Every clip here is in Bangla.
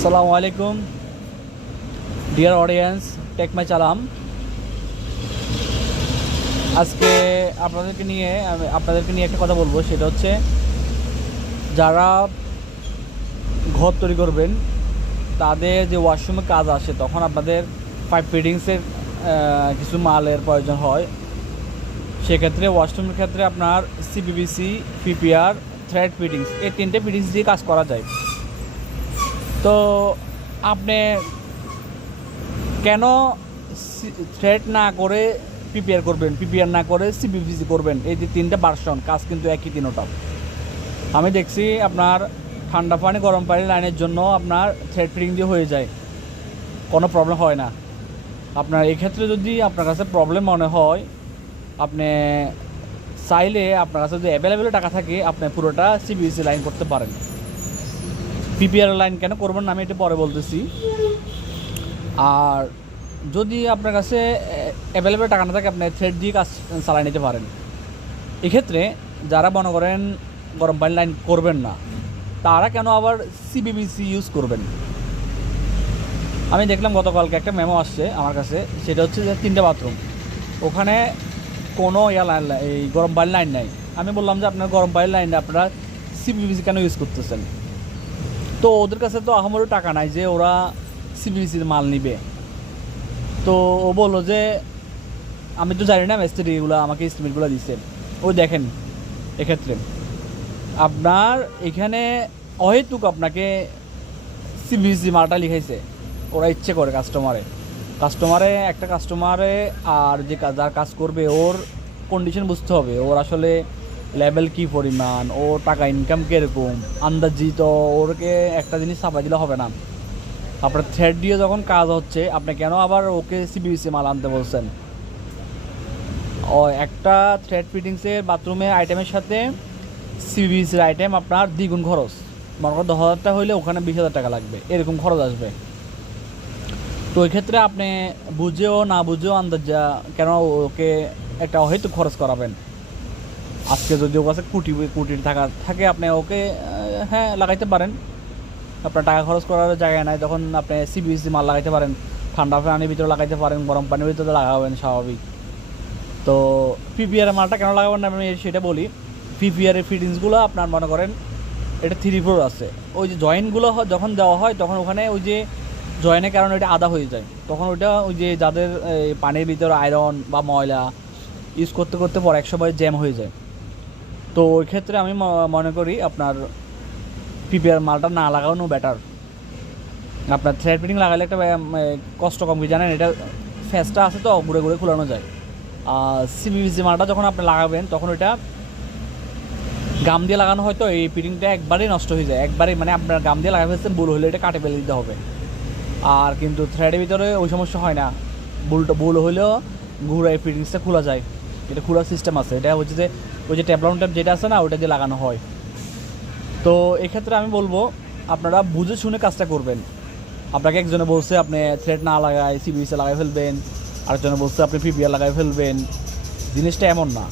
আসসালামু আলাইকুম ডিয়ার অডিয়েন্স, টেক মাই চালাম। আজকে আপনাদেরকে নিয়ে একটা কথা বলবো, সেটা হচ্ছে যারা ঘর তৈরি করবেন তাদের যে ওয়াশরুমে কাজ আসে, তখন আপনাদের পাইপ ফিটিংসের কিছু মালের প্রয়োজন হয়। সেক্ষেত্রে ওয়াশরুমের ক্ষেত্রে আপনার সিপিভিসি, পিপিআর, থ্রেড ফিটিংস, এই তিনটে ফিটিংস দিয়ে কাজ করা যায়। তো আপনি কেন থ্রেড না করে পিপিআর করবেন, পিপিআর না করে সিপিভিসি করবেন? এই যে তিনটে ভার্সন, কাজ কিন্তু একই তিনটা। আমি দেখছি আপনার ঠান্ডা পানি গরম পানি লাইনের জন্য আপনার থ্রেড ফিটিং দিয়ে হয়ে যায়, কোনো প্রবলেম হয় না। আপনার এক্ষেত্রে যদি আপনার কাছে প্রবলেম মনে হয়, আপনি চাইলে আপনার কাছে যদি অ্যাভেলেবেল টাকা থাকে, আপনি পুরোটা সিপিভিসি লাইন করতে পারেন। পিপিআর লাইন কেন করবেন না আমি এটা পরে বলতেছি। আর যদি আপনার কাছে অ্যাভেলেবেল টাকা না থাকে, আপনি থ্রেড দিয়ে কাজ চালিয়ে নিতে পারেন। এক্ষেত্রে যারা মনে করেন গরম পানি লাইন করবেন না, তারা কেন আবার সিপিভিসি ইউজ করবেন? আমি দেখলাম গতকালকে একটা মেমো আসছে আমার কাছে, সেটা হচ্ছে যে 3টে বাথরুম, ওখানে কোনো এই গরম পানি লাইন নাই। আমি বললাম যে আপনার গরম পানি লাইনে আপনারা সিপিভিসি কেন ইউজ করতেছেন? তো ওদের কাছে তো আহামরি টাকা নাই যে ওরা সিপিভিসির মাল নিবে। তো ও বললো যে আমি তো জানি না, মিস্ত্রিগুলো আমাকে এস্টিমেটগুলো দিচ্ছে। ওই দেখেন, এক্ষেত্রে আপনার এখানে অহেতুক আপনাকে সিপিভিসি মালটা লিখাইছে, ওরা ইচ্ছে করে একটা কাস্টমারে আর যে যার কাজ করবে ওর কন্ডিশন বুঝতে হবে, ওর আসলে লেভেল কী পরিমাণ, ওর টাকা ইনকাম কীরকম আন্দাজি। তো ওরকে একটা জিনিস চাপাই দিলে হবে না। আপনার থ্রেড দিয়ে যখন কাজ হচ্ছে, আপনি কেন আবার ওকে সিপিভিসি মাল আনতে বলছেন? ও একটা থ্রেড ফিটিংসের বাথরুমের আইটেমের সাথে সিপিভিসির আইটেম আপনার দ্বিগুণ খরচ। মনে করেন 10,000 টাকা হইলে ওখানে 20,000 টাকা লাগবে, এরকম খরচ আসবে। তো ওই ক্ষেত্রে আপনি বুঝেও না বুঝেও আন্দাজা কেন ওকে একটা হয়তো খরচ করাবেন? আজকে যদি ওর কাছে কুটির টাকা থাকে, আপনি ওকে হ্যাঁ লাগাইতে পারেন। আপনার টাকা খরচ করার জায়গায় নাই, তখন আপনি সিপিভিসি মাল লাগাইতে পারেন, ঠান্ডা পানির ভিতরে লাগাইতে পারেন, গরম পানির ভিতরে লাগাবেন স্বাভাবিক। তো পিপিআর মালটা কেন লাগাবেন না আমি সেটা বলি। পিপিআরের ফিটিংসগুলো আপনার মনে করেন এটা 3-4 আছে, ওই যে জয়েন্টগুলো যখন দেওয়া হয়, তখন ওখানে ওই যে জয়েনের কারণে ওইটা আদা হয়ে যায়, তখন ওইটা ওই যে যাদের পানির ভিতরে আয়রন বা ময়লা ইউজ করতে করতে পর এক সময় জ্যাম হয়ে যায়। তো ওই ক্ষেত্রে আমি মনে করি আপনার পিপিআর মালটা না লাগানো বেটার। আপনার থ্রেড ফিটিং লাগালে একটা কষ্ট কম, কি জানেন, এটা ফ্যাসটা আছে তো ঘুরে ঘুরে খোলানো যায়। আর সিপিভিসি মালটা যখন আপনি লাগাবেন, তখন ওইটা গাম দিয়ে লাগানো হয়, তো এই ফিটিংটা একবারেই নষ্ট হয়ে যায়, একবারেই। মানে আপনার গাম দিয়ে লাগা ফেলছেন, ভুল হলে এটা কাটে ফেলে দিতে হবে। আর কিন্তু থ্রেডের ভিতরে ওই সমস্যা হয় না, ভুল হলেও ঘুরে ফিটিংসটা খোলা যায়, এটা খোলার সিস্টেম আছে। এটা হচ্ছে যে ওই যে ট্যাবলন ট্যাপ যেটা আছে না, ওইটা দিয়ে লাগানো হয়। তো এক্ষেত্রে আমি বলবো আপনারা বুঝে শুনে কাজটা করবেন। আপনাকে একজনে বলছে আপনি থ্রেড না লাগায় সিপিভিসি লাগাই ফেলবেন, আরেকজনে বলছে আপনি পিপিআর লাগাই ফেলবেন, জিনিসটা এমন না।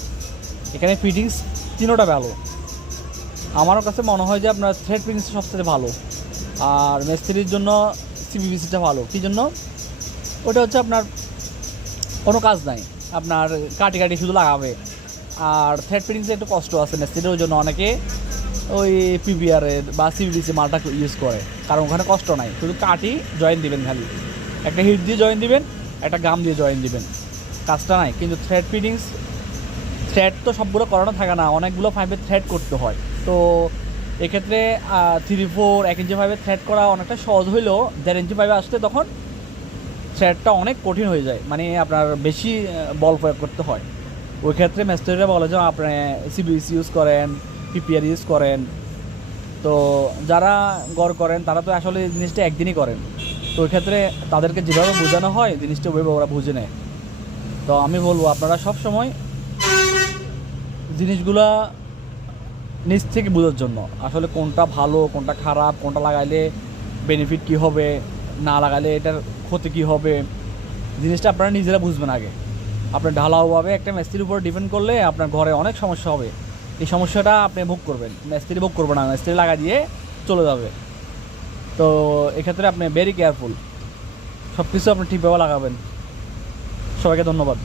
এখানে ফিটিংস তিনোটা ভালো। আমার কাছে মনে হয় যে আপনার থ্রেড ফিটিংস সবথেকে ভালো, আর মিস্ত্রির জন্য সিপিভিসিটা ভালো। কী জন্য? ওটা হচ্ছে আপনার কোনো কাজ নাই, আপনার কাটি শুধু লাগাবে। আর থ্রেড ফিটিংসে একটু কষ্ট আছে মিস্ত্রির, ওই জন্য অনেকে ওই পিপিআরের বা সিপিভিসি মালটা ইউজ করে, কারণ ওখানে কষ্ট নাই, শুধু কাটি জয়েন দিবেন, খালি একটা হিট দিয়ে জয়েন দিবেন, একটা গাম দিয়ে জয়েন দিবেন, কাজটা নাই। কিন্তু থ্রেড ফিটিংস, থ্রেড তো সবগুলো করানো থাকে না, অনেকগুলো পাইপের থ্রেড করতে হয়। তো এক্ষেত্রে 3-4 1 ইঞ্চি পাইপে থ্রেড করা অনেকটা সহজ হইলেও 1.5 ইঞ্চি পাইপে আসতে তখন থ্রেডটা অনেক কঠিন হয়ে যায়, মানে আপনার বেশি বল প্রয়োগ করতে হয়। ওই ক্ষেত্রে মিস্ত্রিরা বলে যে আপনি সিপিভিসি ইউজ করেন, পিপিআর ইউজ করেন। তো যারা গড় করেন তারা তো আসলে জিনিসটা একদিনই করেন, তো ওই ক্ষেত্রে তাদেরকে যেভাবে বোঝানো হয় জিনিসটা ওইভাবে ওরা বুঝে নেয়। তো আমি বলবো আপনারা সব সময় জিনিসগুলা নিজ থেকে বোঝার জন্য, আসলে কোনটা ভালো কোনটা খারাপ, কোনটা লাগাইলে বেনিফিট কী হবে, না লাগালে এটার ক্ষতি কী হবে, জিনিসটা আপনারা নিজেরা বুঝবেন আগে। আপনার ঢালাওভাবে একটা মিস্ত্রির উপর ডিপেন্ড করলে আপনার ঘরে অনেক সমস্যা হবে। এই সমস্যাটা আপনি ভোগ করবেন, মিস্ত্রি ভোগ করবে না, মিস্ত্রি লাগা দিয়ে চলে যাবে। তো এক্ষেত্রে আপনি ভেরি কেয়ারফুল, সব কিছু আপনি ঠিকভাবে লাগাবেন। সবাইকে ধন্যবাদ।